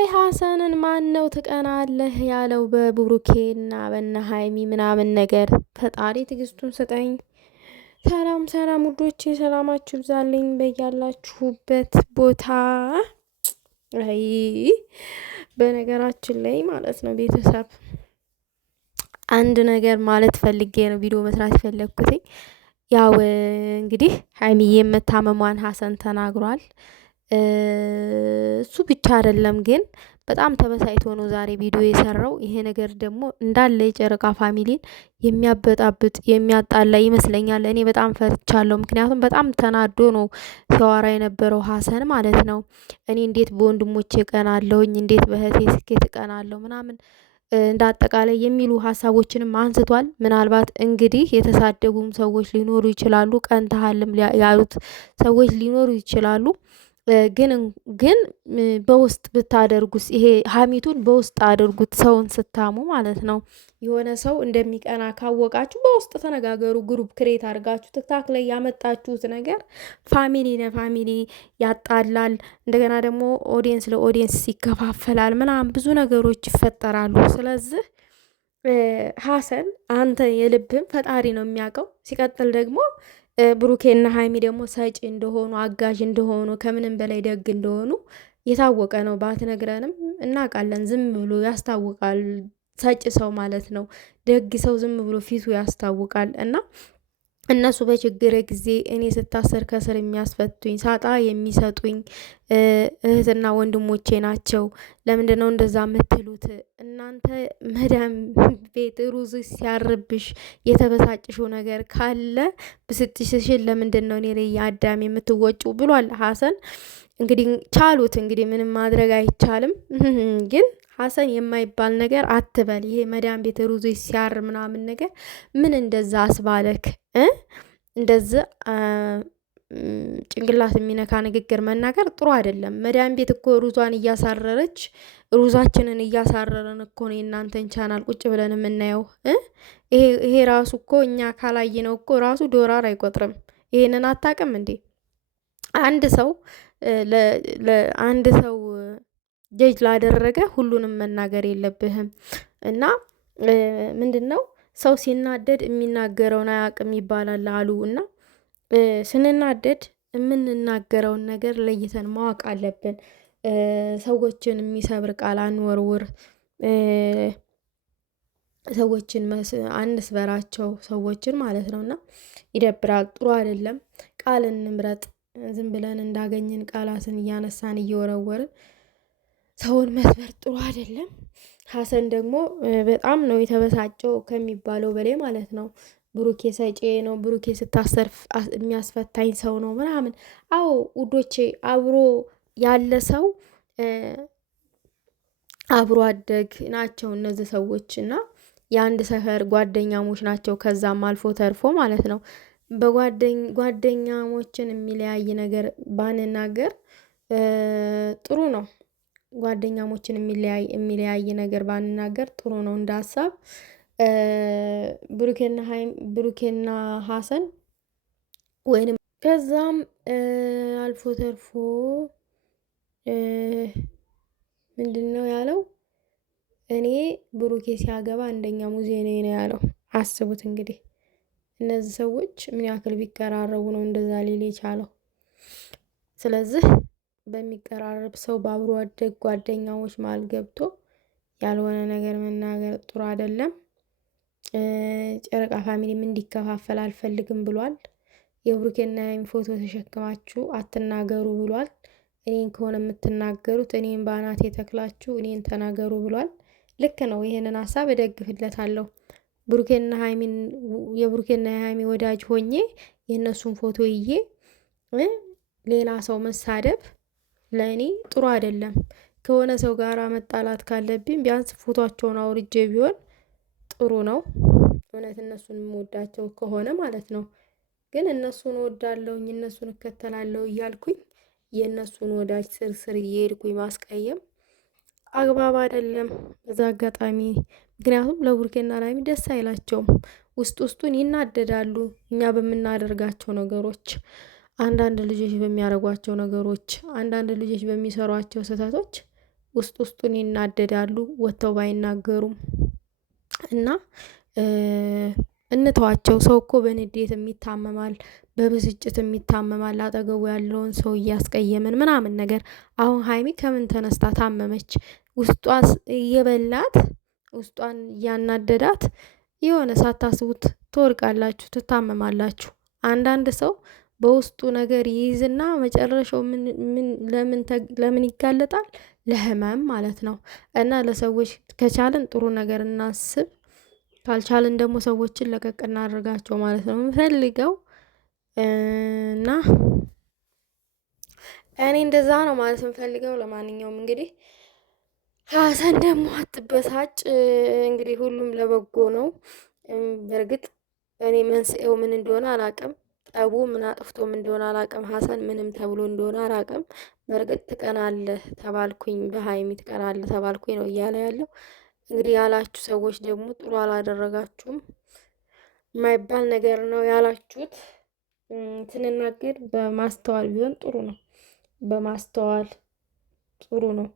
ቆይ ሀሰንን ማን ነው ትቀናለህ ያለው በብሩኬና በነ ሀይሚ ምናምን ነገር? ፈጣሪ ትዕግስቱን ስጠኝ። ሰላም ሰላም ውዶቼ፣ ሰላማችሁ ይብዛልኝ በያላችሁበት ቦታ። አይ በነገራችን ላይ ማለት ነው ቤተሰብ አንድ ነገር ማለት ፈልጌ ነው ቪዲዮ መስራት የፈለግኩት። ያው እንግዲህ ሀይሚዬ መታመሟን ሀሰን ተናግሯል። እሱ ብቻ አይደለም ግን በጣም ተበሳይቶ ነው ዛሬ ቪዲዮ የሰራው። ይሄ ነገር ደግሞ እንዳለ የጨረቃ ፋሚሊን የሚያበጣብጥ የሚያጣላ ይመስለኛል። እኔ በጣም ፈርቻለሁ። ምክንያቱም በጣም ተናዶ ነው ሲያወራ የነበረው ሀሰን ማለት ነው። እኔ እንዴት በወንድሞቼ ቀናለሁኝ፣ እንዴት በእህቴ ስኬት ቀናለሁ ምናምን እንደ አጠቃላይ የሚሉ ሀሳቦችንም አንስቷል። ምናልባት እንግዲህ የተሳደቡም ሰዎች ሊኖሩ ይችላሉ፣ ቀንተሃልም ያሉት ሰዎች ሊኖሩ ይችላሉ። ግን በውስጥ ብታደርጉስ? ይሄ ሀሚቱን በውስጥ አድርጉት፣ ሰውን ስታሙ ማለት ነው። የሆነ ሰው እንደሚቀና ካወቃችሁ በውስጥ ተነጋገሩ። ግሩፕ ክሬት አድርጋችሁ ትክታክ ላይ ያመጣችሁት ነገር ፋሚሊ ለፋሚሊ ያጣላል። እንደገና ደግሞ ኦዲየንስ ለኦዲየንስ ይከፋፈላል ምናምን ብዙ ነገሮች ይፈጠራሉ። ስለዚህ ሀሰን አንተ የልብህን ፈጣሪ ነው የሚያውቀው። ሲቀጥል ደግሞ ብሩኬና ሀይሚ ደግሞ ሰጪ እንደሆኑ አጋዥ እንደሆኑ ከምንም በላይ ደግ እንደሆኑ የታወቀ ነው። ባትነግረንም እናውቃለን። ዝም ብሎ ያስታውቃል። ሰጪ ሰው ማለት ነው። ደግ ሰው ዝም ብሎ ፊቱ ያስታውቃል። እና እነሱ በችግር ጊዜ እኔ ስታሰር ከስር የሚያስፈቱኝ ሳጣ የሚሰጡኝ እህትና ወንድሞቼ ናቸው። ለምንድነው እንደዛ የምትሉት? እናንተ መዳም ቤት ሩዝ ሲያርብሽ የተበሳጭሽው ነገር ካለ ብስጭትሽን ለምንድነው እኔ ላይ የአዳም የምትወጩ ብሏል ሀሰን። እንግዲህ ቻሉት። እንግዲህ ምንም ማድረግ አይቻልም። ግን ሀሰን የማይባል ነገር አትበል። ይሄ መዳም ቤት ሩዝ ሲያር ምናምን ነገር ምን እንደዛ አስባለክ? እንደዚህ ጭንቅላት የሚነካ ንግግር መናገር ጥሩ አይደለም። መዳም ቤት እኮ ሩዟን እያሳረረች ሩዛችንን እያሳረረን እኮ ነው የእናንተን ቻናል ቁጭ ብለን የምናየው። ይሄ ራሱ እኮ እኛ ካላየነው እኮ ራሱ ዶላር አይቆጥርም። ይሄንን አታውቅም እንዴ? አንድ ሰው ለአንድ ሰው ጀጅ ላደረገ ሁሉንም መናገር የለብህም። እና ምንድነው ሰው ሲናደድ የሚናገረውን አያውቅም ይባላል አሉ። እና ስንናደድ የምንናገረውን ነገር ለይተን ማወቅ አለብን። ሰዎችን የሚሰብር ቃል አንወርውር። ሰዎችን አንስበራቸው፣ ሰዎችን ማለት ነው። እና ይደብራል፣ ጥሩ አይደለም። ቃል እንምረጥ። ዝም ብለን እንዳገኘን ቃላትን እያነሳን እየወረወርን ሰውን መስበር ጥሩ አይደለም። ሀሰን ደግሞ በጣም ነው የተበሳጨው ከሚባለው በላይ ማለት ነው። ብሩኬ ሰጪ ነው፣ ብሩኬ ስታሰር የሚያስፈታኝ ሰው ነው ምናምን። አዎ ውዶቼ፣ አብሮ ያለ ሰው አብሮ አደግ ናቸው እነዚህ ሰዎች እና የአንድ ሰፈር ጓደኛሞች ናቸው። ከዛም አልፎ ተርፎ ማለት ነው ጓደኛሞችን የሚለያይ ነገር ባንናገር ጥሩ ነው። ጓደኛሞችን የሚለያይ ነገር ባንናገር ጥሩ ነው እንደ ሀሳብ። ብሩኬና ሀሰን ወይንም ከዛም አልፎ ተርፎ ምንድነው ያለው? እኔ ብሩኬ ሲያገባ አንደኛ ሙዚየኔ ነው ያለው። አስቡት እንግዲህ እነዚህ ሰዎች ምን ያክል ቢቀራረቡ ነው እንደዛ ሊል የቻለው? ስለዚህ በሚቀራረብ ሰው በአብሮ አደግ ጓደኛዎች መሀል ገብቶ ያልሆነ ነገር መናገር ጥሩ አይደለም። ጨረቃ ፋሚሊም እንዲከፋፈል አልፈልግም ብሏል። የብሩኬና የሀይሚ ፎቶ ተሸክማችሁ አትናገሩ ብሏል። እኔን ከሆነ የምትናገሩት እኔን በአናቴ ተክላችሁ እኔን ተናገሩ ብሏል። ልክ ነው። ይሄንን ሀሳብ እደግፍለታለሁ። የብሩኬና የሀይሚ ወዳጅ ሆኜ የእነሱን ፎቶ ይዤ ሌላ ሰው መሳደብ ለእኔ ጥሩ አይደለም። ከሆነ ሰው ጋር መጣላት ካለብኝ ቢያንስ ፎቶቸውን አውርጄ ቢሆን ጥሩ ነው። እውነት እነሱን የምወዳቸው ከሆነ ማለት ነው። ግን እነሱን እወዳለሁኝ እነሱን እከተላለሁ እያልኩኝ የእነሱን ወዳጅ ስር እየሄድኩኝ ማስቀየም አግባብ አይደለም። በዛ አጋጣሚ ምክንያቱም ለብሩኬና ለሀይሚ ደስ አይላቸውም። ውስጡን ይናደዳሉ። እኛ በምናደርጋቸው ነገሮች፣ አንዳንድ ልጆች በሚያደርጓቸው ነገሮች፣ አንዳንድ ልጆች በሚሰሯቸው ስህተቶች ውስጡን ይናደዳሉ ወጥተው ባይናገሩም እና እንተዋቸው። ሰው እኮ በንዴት የሚታመማል፣ በብስጭት የሚታመማል፣ አጠገቡ ያለውን ሰው እያስቀየምን ምናምን ነገር። አሁን ሀይሚ ከምን ተነስታ ታመመች? ውስጧ እየበላት ውስጧን እያናደዳት የሆነ ሳታስቡት ትወድቃላችሁ፣ ትታመማላችሁ። አንዳንድ ሰው በውስጡ ነገር ይይዝና መጨረሻው ለምን ይጋለጣል? ለህመም ማለት ነው። እና ለሰዎች ከቻልን ጥሩ ነገር እናስብ፣ ካልቻልን ደግሞ ሰዎችን ለቀቅ እናደርጋቸው ማለት ነው የምፈልገው። እና እኔ እንደዛ ነው ማለት የምፈልገው። ለማንኛውም እንግዲህ ሀሰን ደግሞ አትበሳጭ፣ እንግዲህ ሁሉም ለበጎ ነው። በእርግጥ እኔ መንስኤው ምን እንደሆነ አላቅም። ጠቡ ምን አጥፍቶም እንደሆነ አላቅም። ሀሰን ምንም ተብሎ እንደሆነ አላቅም። በእርግጥ ትቀናለህ ተባልኩኝ፣ በሀይሚ ትቀናለህ ተባልኩኝ ነው እያለ ያለው። እንግዲህ ያላችሁ ሰዎች ደግሞ ጥሩ አላደረጋችሁም። የማይባል ነገር ነው ያላችሁት። ስንናገር በማስተዋል ቢሆን ጥሩ ነው። በማስተዋል ጥሩ ነው።